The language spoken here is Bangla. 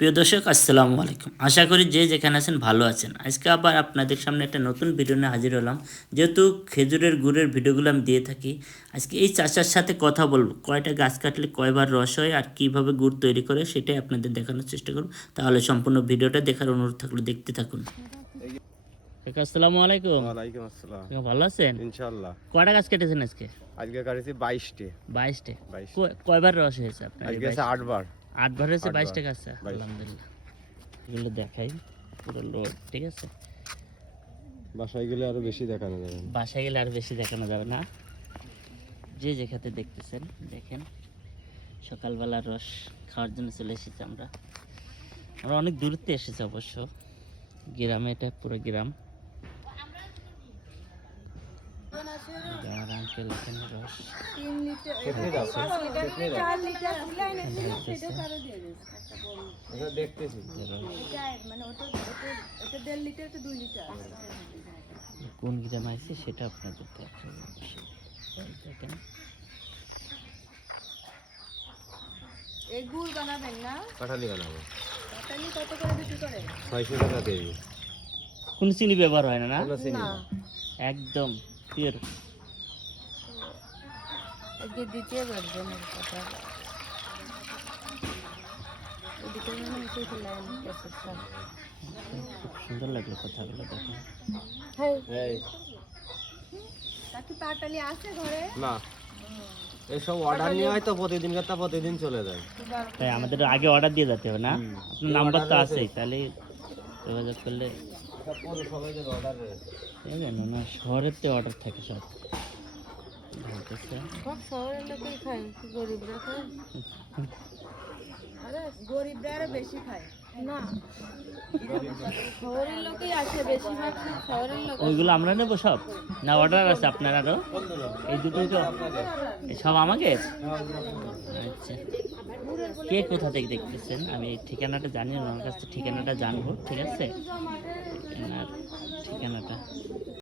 প্রিয় দর্শক আসসালামু আলাইকুম। আশা করি যে যেখানে আছেন ভালো আছেন। আজকে আবার আপনাদের সামনে একটা নতুন ভিডিও নিয়ে হাজির হলাম। যেহেতু খেজুরের গুড়ের ভিডিওগুলো আমি দিয়ে থাকি আজকে এই চাচার সাথে কথা বলব। কয়টা গাছ কাটলে কয়বার রস হয় আর কীভাবে গুড় তৈরি করে সেটাই আপনাদের দেখানোর চেষ্টা করব। তাহলে সম্পূর্ণ ভিডিওটা দেখার অনুরোধ থাকলে দেখতে থাকুন। আসসালামু আলাইকুম। ওয়ালাইকুম আসসালাম। ভালো আছেন? ইনশাল্লাহ কয়টা গাছ কেটেছেন আজকে? আজকে কাটেছি বাইশটি। বাইশটে। বাইশটি। কয়বার রস হয়েছে আপনার আজকে বাইশ- আছে আটবার আটবার হয়েছে আটবার। বাইশটা গাছে বাইশ। আলহামদুলিল্লাহ। এগুলো দেখাই পুরো লোড ঠিক আছে? বাসায় গেলে আরও বেশি দেখানো যাবে। বাসায় গেলে আর বেশি দেখানো যাবে না? যে যেখানে দেখতেছেন দেখেন। সকালবেলার রস খাওয়ার জন্য চলে এসেছি আমরা। আমরা অনেক দূরত্বে এসেছি অবশ্য। গ্রামে এটা পুরো গ্রাম। আর আঙ্কেল এখানে রস কোন গ্রাম আছে সেটা আপনাদের। এই দেখেন এই গুড় বানাবেন না কাঁঠালি বানাবো তাহলে কত করে বিক্রি করেন ছয়শো টাকা কেজি কোনো চিনি ব্যবহার হয় না না। একদম দ্বিতীয় বাড়বেন কথা। এদিকে মনে হচ্ছে লাইন খুব সুন্দর লাগল কথাগুলো দেখেন এই কাকি পাটালি আছে ঘরে? না। এসব অর্ডার নিয়ে হয়তো প্রতিদিন কথা প্রতিদিন চলে যায়। তাই আমাদের আগে অর্ডার দিয়ে যেতে হবে না? আপনার নাম্বার তো আছেই তাহলে যোগাযোগ করলে অর্ডার না শহরের তো অর্ডার থাকে সব। গরিবরা বেশি খায়। ওইগুলো আমরা নেব সব? না অর্ডার আছে আপনার আরও? এই দুটোই তো? সব আমাকে? আচ্ছা। কে কোথা থেকে দেখতেছেন? আমি ঠিকানাটা জানি না, আমার কাছে ঠিকানাটা জানব, ঠিক আছে? ঠিকানাটা।